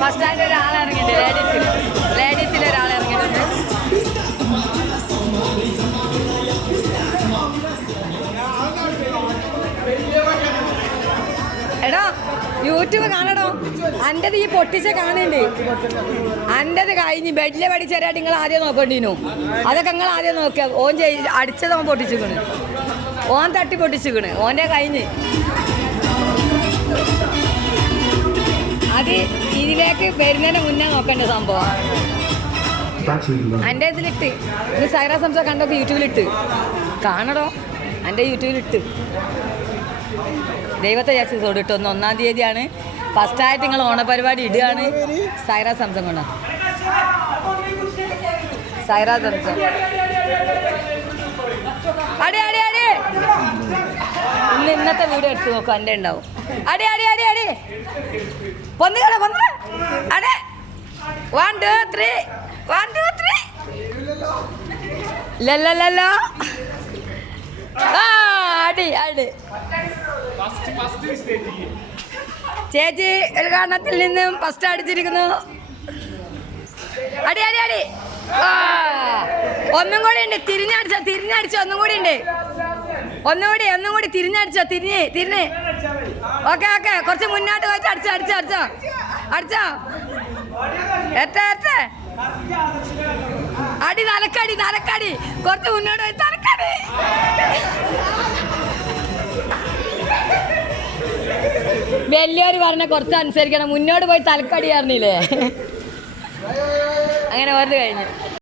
First stand ഒരാൾ ഇറങ്ങിയിട്ടുണ്ട്, ലേഡീസിൽ ഒരാൾ ഇറങ്ങിയിട്ടുണ്ട്. എടോ യൂട്യൂബ് കാണടോ, അൻ്റെത് ഈ പൊട്ടിച്ച കാണുന്നുണ്ട്. അൻ്റെത് കഴിഞ്ഞ് ബെഡിലെ പഠിച്ചേരായിട്ട് നിങ്ങൾ ആദ്യം നോക്കേണ്ടിനു. അതൊക്കെ നിങ്ങൾ ആദ്യം നോക്കുക. ഓൻ അടിച്ചത് ഓൻ പൊട്ടിച്ചിക്കണ്, ഓൻ തട്ടി പൊട്ടിച്ചിക്കണ്, ഓൻ്റെ കഴിഞ്ഞ്. അത് ഇതിലേക്ക് വരുന്നതിന് മുന്നേ നോക്കേണ്ട സംഭവം. എൻ്റെ ഇതിലിട്ട് ഇത് സൈറ സംസ കണ്ടപ്പോൾ യൂട്യൂബിലിട്ട് കാണടോ, എൻ്റെ യൂട്യൂബിലിട്ട്. ദൈവത്തെ വിചാരിച്ചതോട് ഇട്ട് 1 തീയതിയാണ് ഫസ്റ്റായിട്ട് നിങ്ങൾ ഓണപരിപാടി ഇടുകയാണ്. സൈറ സംസം കൊണ്ടാണ്, സൈറ സംസം. അടി അടി അടി ഇന്നത്തെ വീഡിയോ എടുത്ത് നോക്കും, എൻ്റെ ഉണ്ടാവും. അടി അടി അടി അടി പൊന്നുകട പൊന്നു അടേ 1 2 3 1 2 3 ലല്ലോ അടി അടി. ചേച്ചി ഉദ്ഘാടനത്തിൽ നിന്നും ഫസ്റ്റ് അടിച്ചിരിക്കുന്നു. അടി അടി അടി. ഒന്നും കൂടി ഉണ്ട്, തിരിഞ്ഞടിച്ചോ ഒന്നും കൂടി ഉണ്ട്. ഒന്നും കൂടി തിരിഞ്ഞടിച്ചോ, തിരിഞ്ഞ്. ഓക്കെ കുറച്ച് മുന്നോട്ട് പോയിട്ട് അടിച്ചോ. എത്ര അടി തലക്കടി കുറച്ച് മുന്നോട്ട് പോയി തലക്കടി. വലിയൊരു പറഞ്ഞ കുറച്ച് അനുസരിക്കണം, മുന്നോട്ട് പോയി തലക്കടി അറിഞ്ഞില്ലേ. അങ്ങനെ ഓർത്ത് കഴിഞ്ഞു.